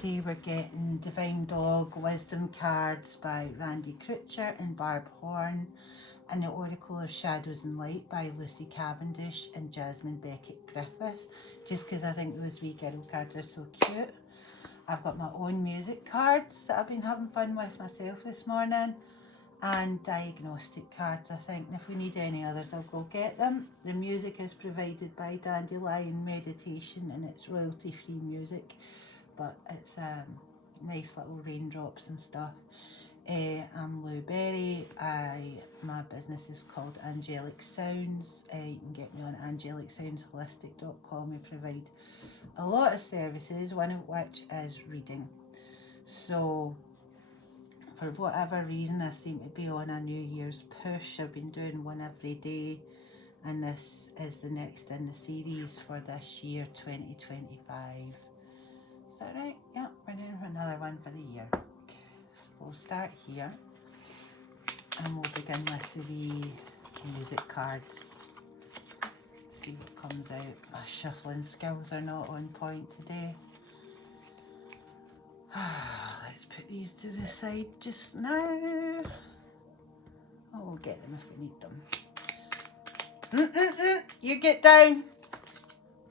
Today we're getting Divine Dog Wisdom cards by Randy Croucher and Barb Horn, and the Oracle of Shadows and Light by Lucy Cavendish and Jasmine Beckett Griffith, just because I think those wee girl cards are so cute. I've got my own music cards that I've been having fun with myself this morning, and diagnostic cards, I think. And if we need any others, I'll go get them. The music is provided by Dandelion Meditation, and it's royalty-free music, but it's nice little raindrops and stuff. I'm Lou Berry. My business is called Angelic Sounds. You can get me on angelicsoundsholistic.com. We provide a lot of services, one of which is reading. So for whatever reason, I seem to be on a New Year's push. I've been doing one every day, and this is the next in the series for this year, 2025. Is that right? Yeah, we're doing another one for the year. Okay, so we'll start here, and we'll begin with the wee music cards. See what comes out. My shuffling skills are not on point today. Let's put these to the side just now. Oh, we'll get them if we need them. You get down.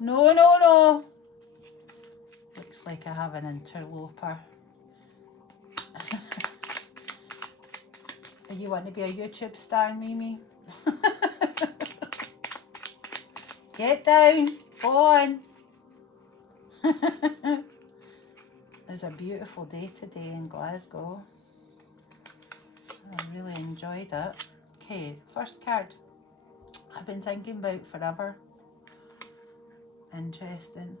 No, no, no. Looks like I have an interloper. You want to be a YouTube star, Mimi? Get down. Go on. It's a beautiful day today in Glasgow. I really enjoyed it. Okay, first card. I've been thinking about forever. Interesting.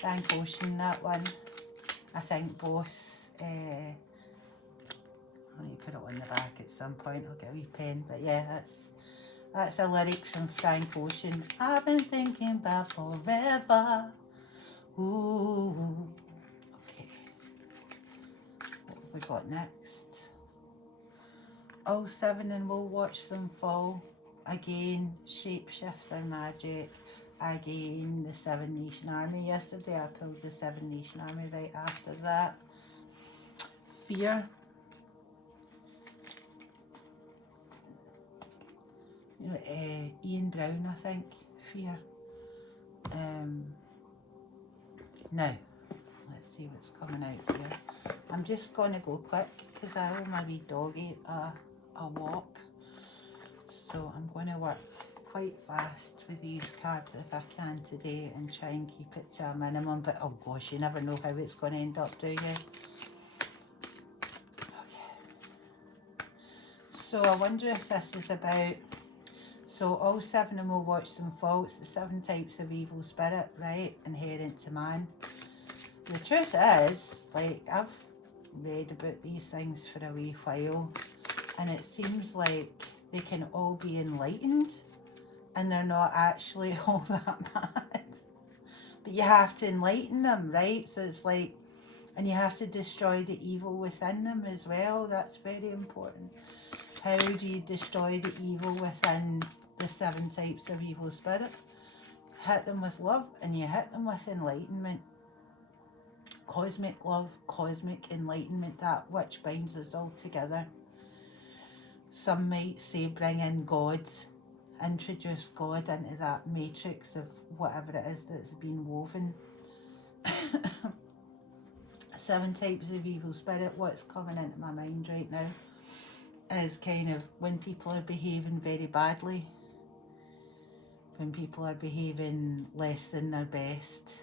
Frank Ocean, that one. I think both. I'll need to put it on the back at some point. I'll get a wee pen. But yeah, that's a lyric from Frank Ocean. I've been thinking about forever. Ooh. Okay. What have we got next? All seven, and we'll watch them fall. Again, shapeshifter magic. Again, the Seven Nation Army. Yesterday I pulled the Seven Nation Army right after that. Fear. You know, Ian Brown, I think. Fear. Now, let's see what's coming out here. I'm just going to go quick because I owe my wee doggy a walk. So I'm going to work quite fast with these cards if I can today and try and keep it to a minimum. But oh gosh, you never know how it's going to end up, do you? Okay. So I wonder if this is about... So all seven, and we'll watch them fall. It's the 7 types of evil spirit, right? Inherent to man. The truth is, like, I've read about these things for a wee while, and it seems like they can all be enlightened, and they're not actually all that bad. But you have to enlighten them, right? So it's like, and you have to destroy the evil within them as well. That's very important. How do you destroy the evil within the 7 types of evil spirit? Hit them with love, and you hit them with enlightenment. Cosmic love, cosmic enlightenment, that which binds us all together. Some might say bring in God, introduce God into that matrix of whatever it is that's been woven. 7 types of evil spirit. What's coming into my mind right now is kind of when people are behaving very badly, when people are behaving less than their best,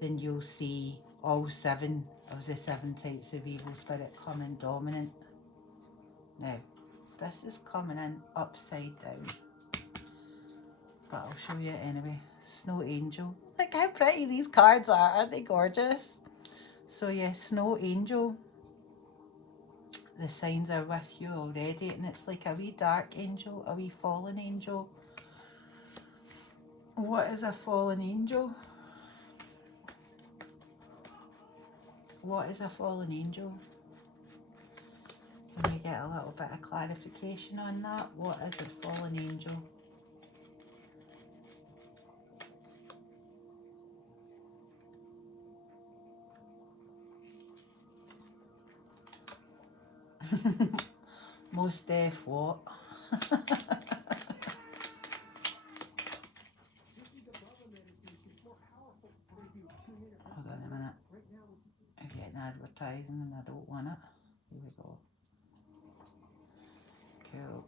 then you'll see all 7 of the 7 types of evil spirit coming dominant. Now, this is coming in upside down, but I'll show you it anyway. Snow Angel. Look how pretty these cards are. Aren't they gorgeous? So yeah, Snow Angel. The signs are with you already, and it's like a wee dark angel, a wee fallen angel. What is a fallen angel? What is a fallen angel? Can we get a little bit of clarification on that? What is a fallen angel? Most deaf what? Hold on a minute. I'm getting advertising and I don't want it. Here we go. Cool.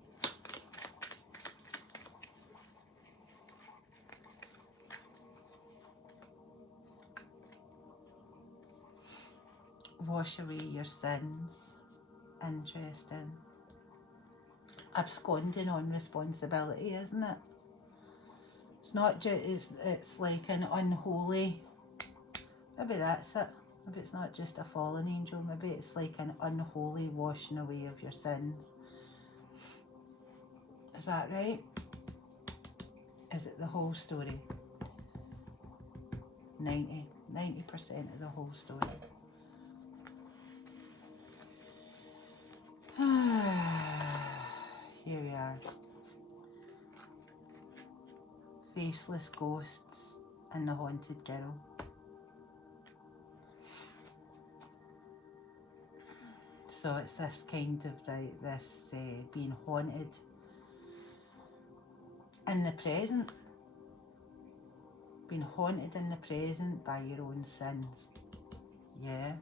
Wash away your sins. Interesting. Absconding on responsibility, isn't it? It's not just, it's like an unholy, maybe that's it. Maybe it's not just a fallen angel, maybe it's like an unholy washing away of your sins. Is that right? Is it the whole story? 90% of the whole story. Here we are. Faceless ghosts and the haunted girl. So it's this kind of being haunted in the present. Being haunted in the present by your own sins. Yeah.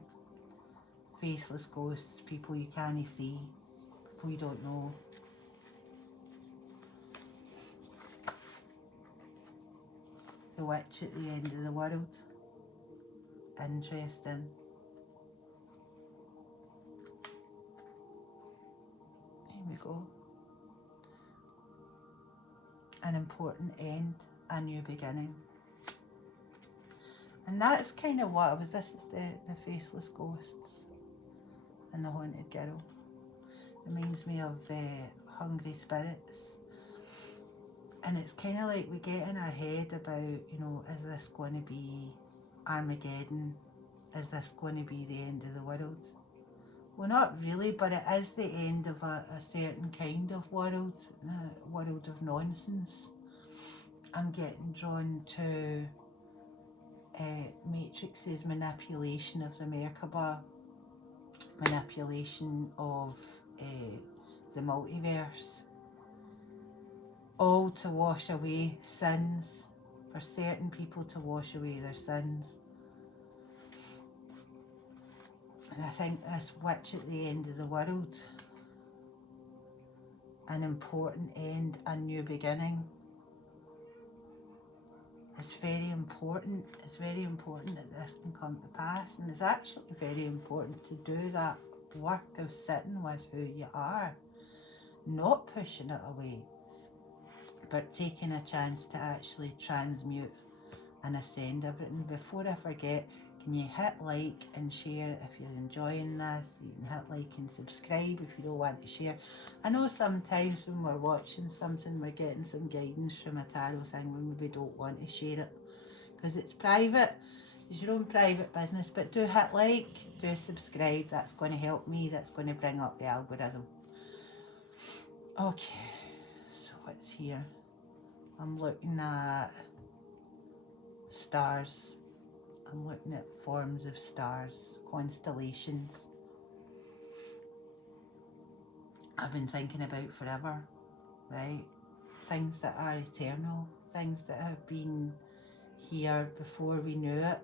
Faceless ghosts, people you can't see, people you don't know. The witch at the end of the world. Interesting. Here we go. An important end, a new beginning. And that's kind of what this is the faceless ghosts and the haunted girl. Reminds me of Hungry Spirits. And it's kind of like we get in our head about, you know, is this going to be Armageddon? Is this going to be the end of the world? Well, not really, but it is the end of a certain kind of world, a world of nonsense. I'm getting drawn to Matrix's manipulation of the Merkaba, manipulation of the multiverse, all to wash away sins, for certain people to wash away their sins. And I think this witch at the end of the world, an important end, a new beginning, it's very important. It's very important that this can come to pass, and it's actually very important to do that work of sitting with who you are, not pushing it away, but taking a chance to actually transmute and ascend everything. Before I forget, can you hit like and share if you're enjoying this? You can hit like and subscribe if you don't want to share. I know sometimes when we're watching something, we're getting some guidance from a tarot thing when we don't want to share it because it's private. It's your own private business, but do hit like, do subscribe. That's going to help me. That's going to bring up the algorithm. Okay, so what's here? I'm looking at stars. I'm looking at forms of stars, constellations. I've been thinking about forever, right? Things that are eternal, things that have been here before we knew it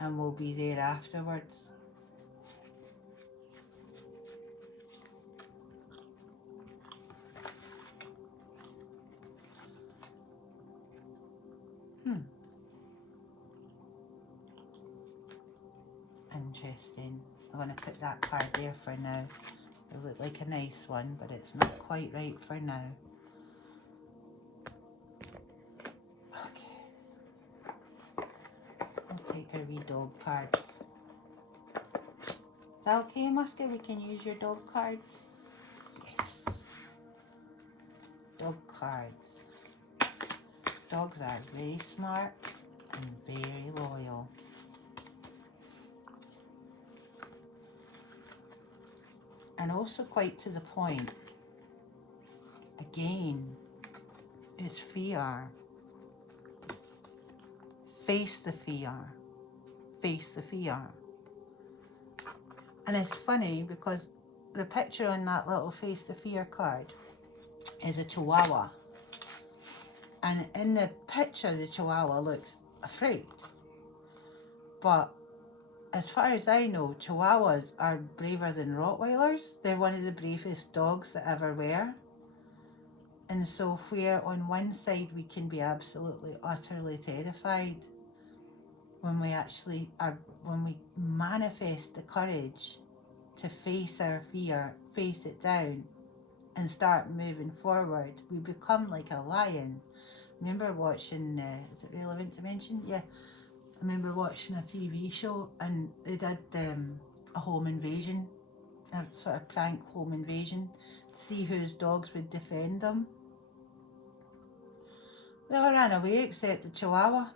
and will be there afterwards. Interesting. I'm going to put that card there for now. It looked like a nice one, but it's not quite right for now. Okay. I'll take a wee dog cards. Is that okay, Muskie? We can use your dog cards? Yes. Dog cards. Dogs are very smart and very loyal. And also quite to the point. Again, it's fear. Face the fear. Face the fear. And it's funny because the picture on that little Face the Fear card is a Chihuahua. And in the picture, the Chihuahua looks afraid. But as far as I know, Chihuahuas are braver than Rottweilers. They're one of the bravest dogs that ever were. And so where on one side we can be absolutely, utterly terrified, when we manifest the courage to face our fear, face it down, and start moving forward, we become like a lion. Remember watching, is it relevant to mention? Yeah. I remember watching a TV show and they did a home invasion, a sort of prank home invasion, to see whose dogs would defend them. They all ran away except the Chihuahua.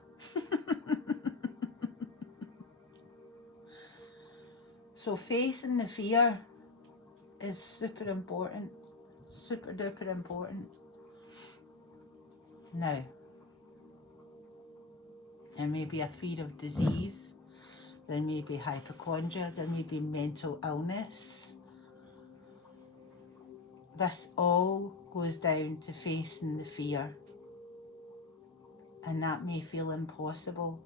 So facing the fear is super important, super duper important. Now, there may be a fear of disease, there may be hypochondria, there may be mental illness. This all goes down to facing the fear. And that may feel impossible,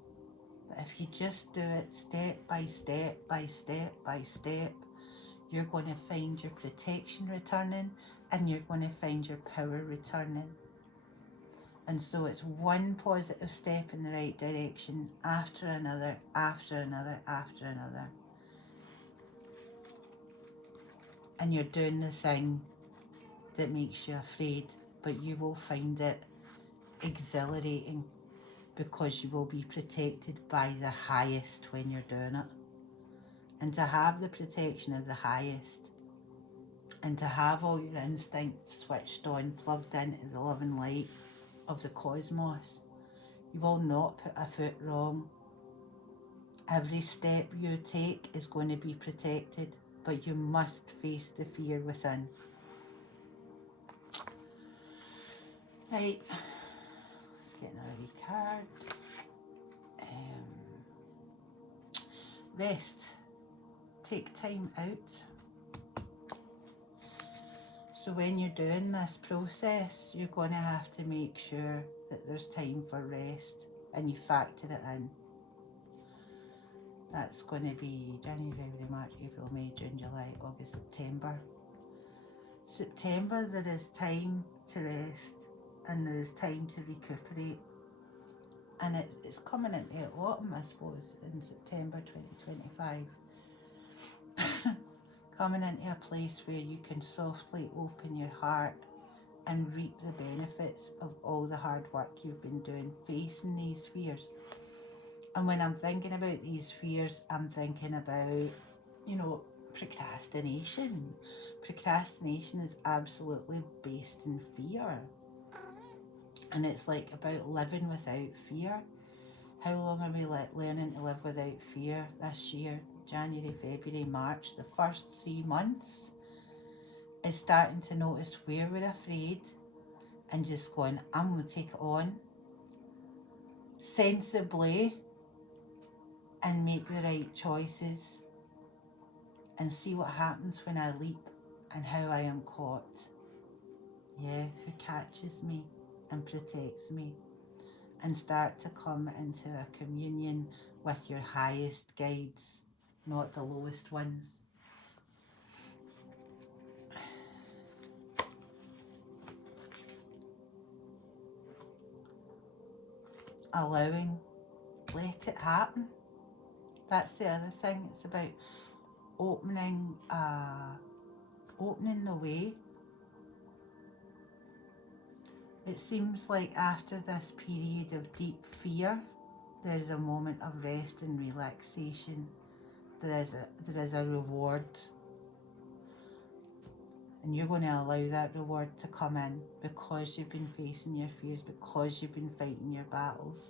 but if you just do it step by step by step by step, you're going to find your protection returning and you're going to find your power returning. And so it's one positive step in the right direction after another, after another, after another. And you're doing the thing that makes you afraid, but you will find it exhilarating because you will be protected by the highest when you're doing it. And to have the protection of the highest and to have all your instincts switched on, plugged into the loving light of the cosmos, you will not put a foot wrong. Every step you take is going to be protected, but you must face the fear within. Right, let's get another wee card. Rest. Take time out. So when you're doing this process, you're going to have to make sure that there's time for rest and you factor it in. That's going to be January, February, March, April, May, June, July, August, September. September, there is time to rest and there is time to recuperate. And it's coming into autumn, I suppose, in September 2025. Coming into a place where you can softly open your heart and reap the benefits of all the hard work you've been doing facing these fears. And when I'm thinking about these fears, I'm thinking about, procrastination. Procrastination is absolutely based in fear. And it's like about living without fear. How long are we learning to live without fear this year? January, February, March, the first 3 months is starting to notice where we're afraid and just going, I'm going to take it on sensibly and make the right choices and see what happens when I leap and how I am caught. Yeah, who catches me and protects me, and start to come into a communion with your highest guides, not the lowest ones. Allowing, let it happen. That's the other thing. It's about opening the way. It seems like after this period of deep fear, there's a moment of rest and relaxation. There is a reward. And you're going to allow that reward to come in because you've been facing your fears, because you've been fighting your battles.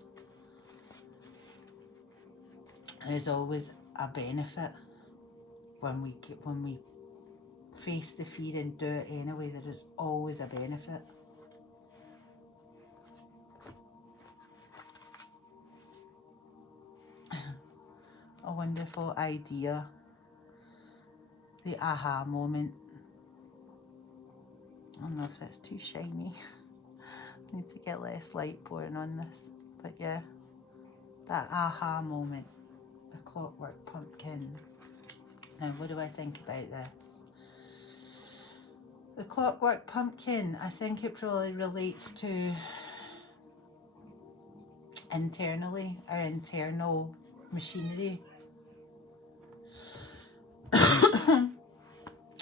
There's always a benefit when we face the fear and do it anyway. There is always a benefit. A wonderful idea the aha moment. I don't know if that's too shiny. I need to get less light pouring on this. But yeah, that aha moment, the Clockwork Pumpkin. Now, what do I think about this? The Clockwork Pumpkin, I think it probably relates to internally, our internal machinery.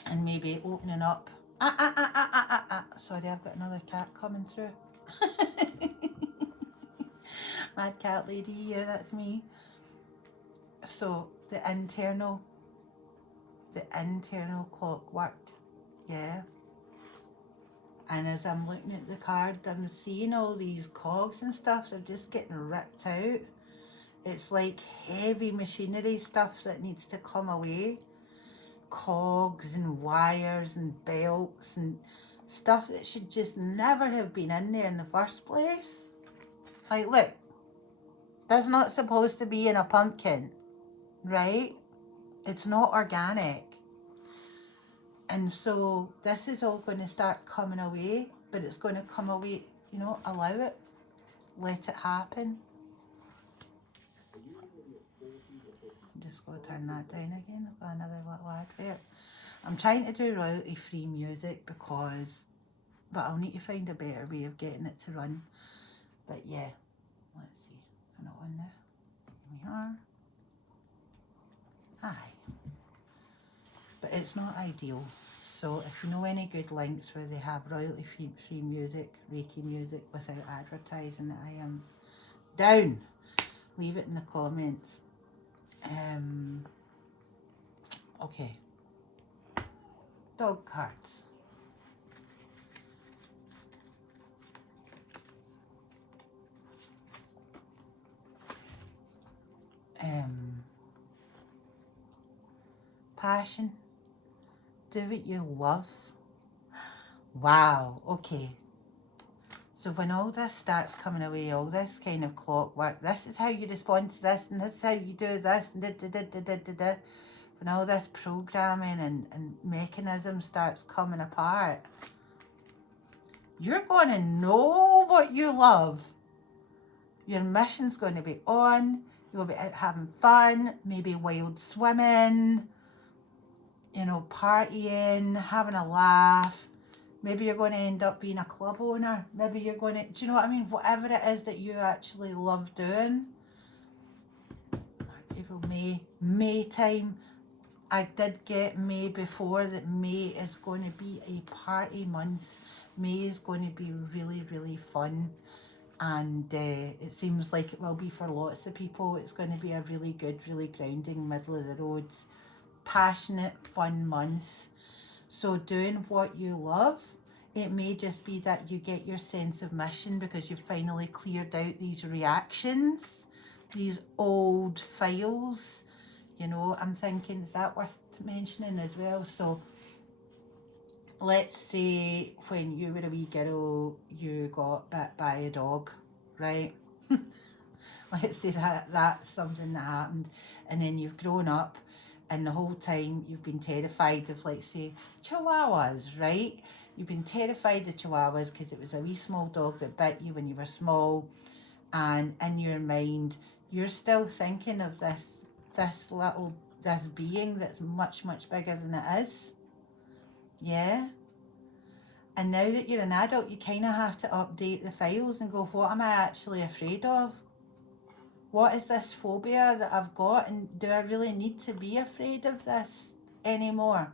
And maybe opening up. Sorry, I've got another cat coming through. Mad cat lady here, that's me. So the internal clockwork, yeah. And as I'm looking at the card, I'm seeing all these cogs and stuff, they're just getting ripped out. It's like heavy machinery stuff that needs to come away. Cogs and wires and belts and stuff that should just never have been in there in the first place. Like, look, that's not supposed to be in a pumpkin, right? It's not organic. And so this is all going to start coming away, but it's going to come away, you know, allow it, let it happen. I'm just going to turn that down again. I've got another little advert. I'm trying to do royalty-free music but I'll need to find a better way of getting it to run. But yeah, let's see. Turn it on there. Here we are. Hi. But it's not ideal. So if you know any good links where they have royalty-free music, Reiki music without advertising it, I am down. Leave it in the comments. Okay. Dog cards. Passion. Do what you love. Wow, okay. So when all this starts coming away, all this kind of clockwork, this is how you respond to this, and this is how you do this, and da. When all this programming and mechanism starts coming apart, you're going to know what you love. Your mission's going to be on. You'll be out having fun, maybe wild swimming, you know, partying, having a laugh. Maybe you're going to end up being a club owner. Maybe you're going to, do you know what I mean? Whatever it is that you actually love doing. April, May time. I did get May before, that May is going to be a party month. May is going to be really, really fun. And it seems like it will be for lots of people. It's going to be a really good, really grounding, middle of the roads, passionate, fun month. So doing what you love, it may just be that you get your sense of mission because you've finally cleared out these reactions, these old files. You know, I'm thinking, is that worth mentioning as well? So let's say when you were a wee girl, you got bit by a dog, right? Let's say that's something that happened, and then you've grown up, and the whole time you've been terrified of, like, say, chihuahuas, right? You've been terrified of chihuahuas because it was a wee small dog that bit you when you were small, and in your mind, you're still thinking of this being that's much, much bigger than it is. Yeah. And now that you're an adult, you kind of have to update the files and go, what am I actually afraid of? What is this phobia that I've got? And do I really need to be afraid of this anymore?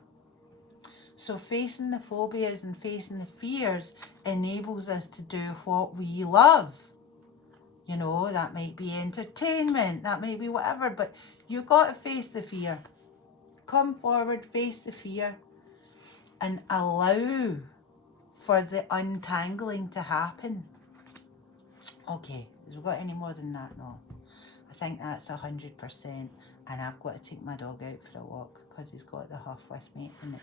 So facing the phobias and facing the fears enables us to do what we love. You know, that might be entertainment, that might be whatever, but you've got to face the fear. Come forward, face the fear, and allow for the untangling to happen. Okay, has we got any more than that? No. I think that's 100%, and I've got to take my dog out for a walk because he's got the huff with me, and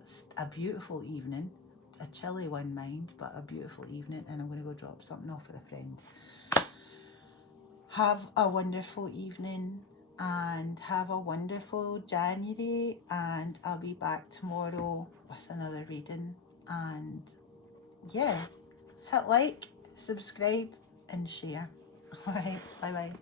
it's a beautiful evening. A chilly one, mind, but a beautiful evening, and I'm going to go drop something off with a friend. Have a wonderful evening. and have a wonderful January, and I'll be back tomorrow with another reading. And yeah, hit like, subscribe and share. Alright, bye bye.